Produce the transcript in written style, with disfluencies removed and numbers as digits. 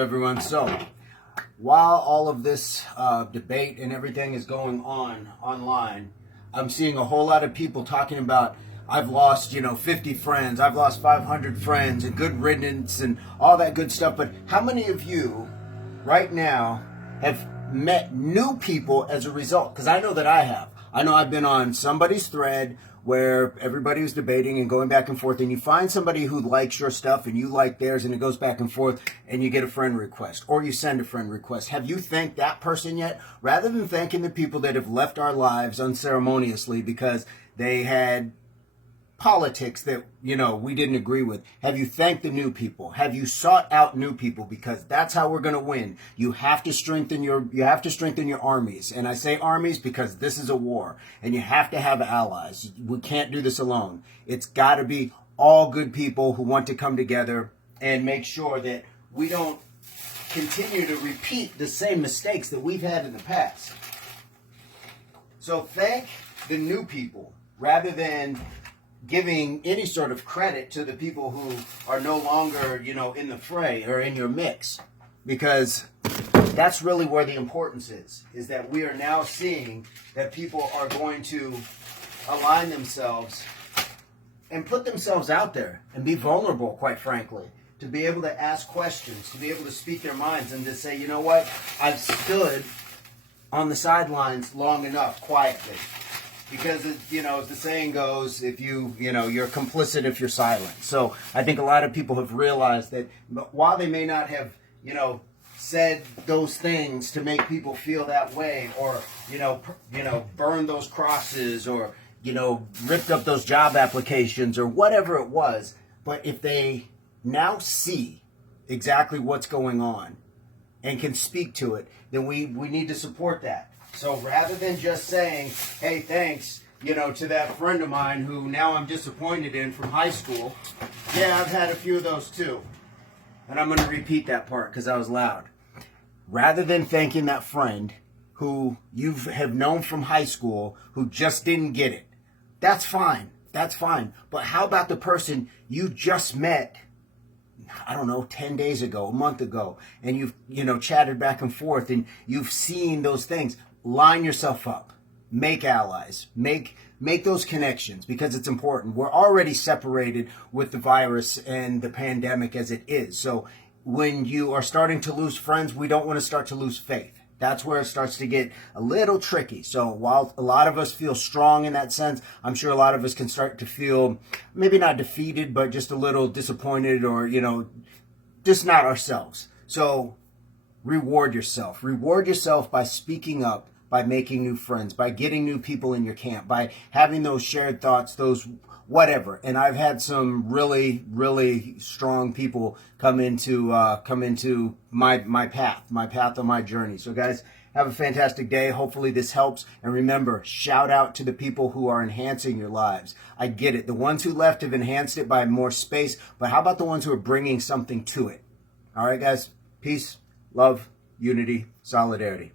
up, everyone? So, while all of this debate and everything is going on online, I'm seeing a whole lot of people talking about, I've lost, 50 friends, I've lost 500 friends, and good riddance, and all that good stuff. But how many of you, right now, have met new people as a result? Because I know that I have. I know I've been on somebody's thread where everybody was debating and going back and forth, and you find somebody who likes your stuff and you like theirs, and it goes back and forth, and you get a friend request or you send a friend request. Have you thanked that person yet? Rather than thanking the people that have left our lives unceremoniously because they had politics that we didn't agree with, have you thanked the new people? Have you sought out new people? Because that's how we're going to win. You have to strengthen your armies, and I say armies because this is a war, and you have to have allies. We can't do this alone. It's got to be all good people who want to come together and make sure that we don't continue to repeat the same mistakes that we've had in the past. So thank the new people rather than giving any sort of credit to the people who are no longer, in the fray or in your mix. Because that's really where the importance is that we are now seeing that people are going to align themselves and put themselves out there and be vulnerable, quite frankly, to be able to ask questions, to be able to speak their minds and to say, you know what, I've stood on the sidelines long enough quietly. Because, as the saying goes, if you're complicit if you're silent. So I think a lot of people have realized that while they may not have, said those things to make people feel that way, or, burned those crosses, or, ripped up those job applications, or whatever it was, but if they now see exactly what's going on and can speak to it, then we need to support that. So rather than just saying, hey, thanks, to that friend of mine who now I'm disappointed in from high school. Yeah, I've had a few of those too. And I'm going to repeat that part because I was loud. Rather than thanking that friend who you have known from high school who just didn't get it. That's fine. That's fine. But how about the person you just met, 10 days ago, a month ago, and you've, chatted back and forth and you've seen those things. Line yourself up, make allies, make those connections because it's important. We're already separated with the virus and the pandemic as it is. So when you are starting to lose friends, we don't want to start to lose faith. That's where it starts to get a little tricky. So while a lot of us feel strong in that sense, I'm sure a lot of us can start to feel maybe not defeated, but just a little disappointed or, just not ourselves. So reward yourself. Reward yourself by speaking up, by making new friends, by getting new people in your camp, by having those shared thoughts, those whatever. And I've had some really, really strong people come into my path on my journey. So guys, have a fantastic day. Hopefully this helps. And remember, shout out to the people who are enhancing your lives. I get it. The ones who left have enhanced it by more space. But how about the ones who are bringing something to it? All right, guys. Peace, love, unity, solidarity.